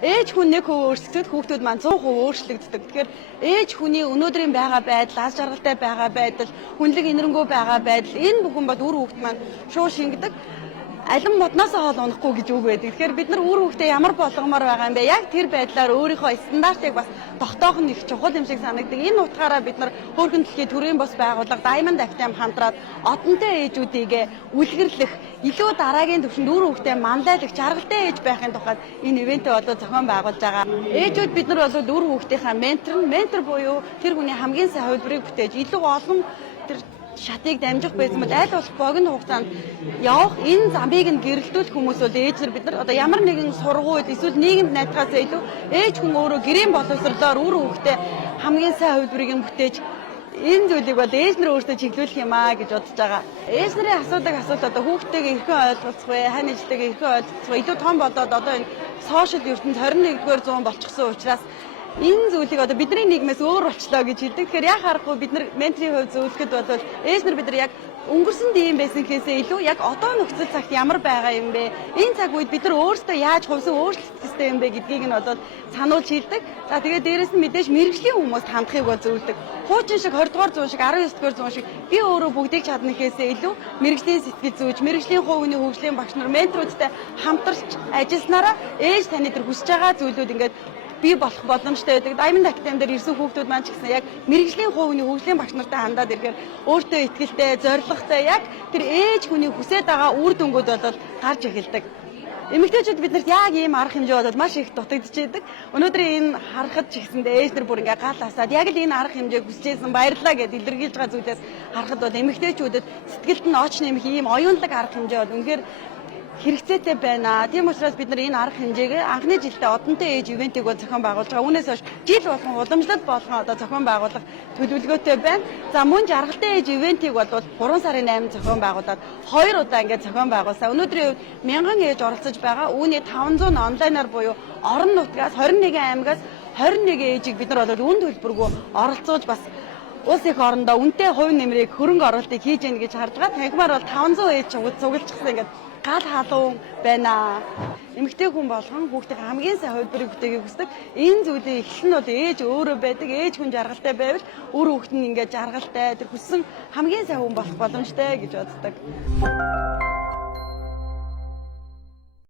Ээж хүн нэг хувь өөрчлөгдөд хүүхдүүд маань 100% өөрчлөгддөг. Тэгэхээр ээж хүний өнөөдрийн байгаа байдал, аз жаргалтай байгаа байдал, хүнлэг инэрэнгуй байгаа байдал энэ бүхэн бол үр хүүхд маань шууд шингэдэг. Алин модноосоо хоол унахгүй гэж үг байдаг. Тэгэхээр бид нар үр хүүхдээ ямар болгомоор байгаа юм бэ? Яг тэр байдлаар өөрийнхөө стандартыг бас тогтоох нь их чухал юм шиг санагддаг. Энэ утгаараа бид нар хөөрхөн дэлхийн төрийн бос байгууллага Diamond Active хамтраад одонтой ээжүүдийг үлгэрлэх, илүү дараагийн түвшинд үр хүүхдээ манлайлах, жаргалтай ээж байхын тухайд энэ ивэнтээ болоод зохион байгуулж байгаа. Ээжүүд бид нар бол үр хүүхдийнхаа ментор буюу тэр хүний хамгийн сайн хувилбарыг бүтээж илүү олон тэр шатыг дамжих байсан бол аль болох богино хугацаанд явах энэ замыг нь гэрэлтүүлэх хүмүүс бол ээж нар бид нар одоо ямар нэгэн сургууль эсвэл нийгэмд найдахаас илүү ээж хүн өөрөө гэрийн боловсролоор үр хүүхдээ хамгийн сайн хувилбарыг нь бүтээж энэ зүйлийг бол ээж нар өөрсдөө чиглүүлэх юм аа гэж бодож байгаа. Ээж нарын асуудаг асуулт одоо хүүхдтэйгээ хэрхэн ойлголцох вэ? Хань ижлтэйгээ хэрхэн ойлголцох вэ? Илүү том болоод одоо энэ сошиал ертөнд 21-р зуун болчихсон учраас энэ зүйлийг одоо бидний нийгмээс өөр болчлоо гэж хэлдэг. Тэгэхээр яг харахгүй бид нар менторийн хувьд зөвлөхөд бол ээж нар бид нар яг өнгөрсөн тийм байсан гэхээсээ илүү яг одоо нөхцөл цагт ямар байгаа юм бэ? Энэ цаг үед бид нар өөрсдөө яаж хувьсан өөрчлөлт хэрэгтэй юм бэ гэдгийг нь одоо сануулж хэлдэг. За тэгээд дээрэс нь мэдээж мэрэгжлийн хүмүүст хандахыг бол зөвлөдөг. Хуучин шиг 20 дугаар зуун шиг 19 дугаар зуун шиг би өөрөө бүгдийг чадна гэхээсээ илүү мэрэгжлийн сэтгэл зүйч, мэрэгжлийн хувийн хөгжлийн багш нар менторуудтай хамтарч ажилласнараа ээж таны тэр хүсэж байгаа зүйлүүд ингээд бий болох боломжтой байдаг. Diamond Active дээр ирсэн хүүхдүүд маань ч гэсэн яг мэрэгжлийн хувийн хөгжлийн багш нартай хандаад ирэхээр өөртөө итгэлтэй, зоригтой яг тэр ээж хүний хүсэж байгаа үр дүнгууд бол гарч эхэлдэг. Эмэгтэйчүүд биднэрт яг ийм арга хэмжээ болоод маш их дутагдчихэйдэг. Өнөөдөр энэ харахад ч гэсэндээ ээж нар бүр ингээ гал асаад яг л энэ арга хэмжээг хүсэжсэн баярлалаа гэдээ илэрхийлж байгаа зүйлээс харахад бол эмэгтэйчүүдэд сэтгэлд нь оч нэмэх ийм оюунлаг арга хэмжээ бол үнэхээр хэрэгцээтэй байна. Тийм учраас бид нар энэ арга хэмжээг анхны жилдээ одонтой ээж ивэнтийг зохион байгуулж байгаа. Үүнээс хойш жил болгон уламжлалт болгон одоо зохион байгуулах төлөвлөгөөтэй байна. За мөн жаргалтай ээж ивэнтийг бол 3 сарын 8 зохион байгуулад 2 удаа ингээд зохион байгуулсан. Өнөөдрийн үед 1000 ээж оролцож байгаа. Үүний 500 онлайнаар буюу орон нутгаас 21 аймагаас 21 ээжийг бид нар бол үн төлбөргүй оролцуулж бас улс их орондоо үнэтэй хувь нэмрийг хөрөнгө оруулалтыг хийж яах гэж харж байгаа. Танхимаар бол 500 ээж цуглуулчихсан ингээд гал халуун байна. Эмэгтэй хүн болгон хүүхдийн хамгийн сайн хувилбарыг бүтээхийг хүсдэг. Энэ зүйлийн эхлэл нь бол ээж өөрөө байдаг. Ээж хүн жаргалтай байвал үр хүүхэд нь ингээд жаргалтай тэр хүссэн хамгийн сайн хүн болох боломжтой гэж боддог.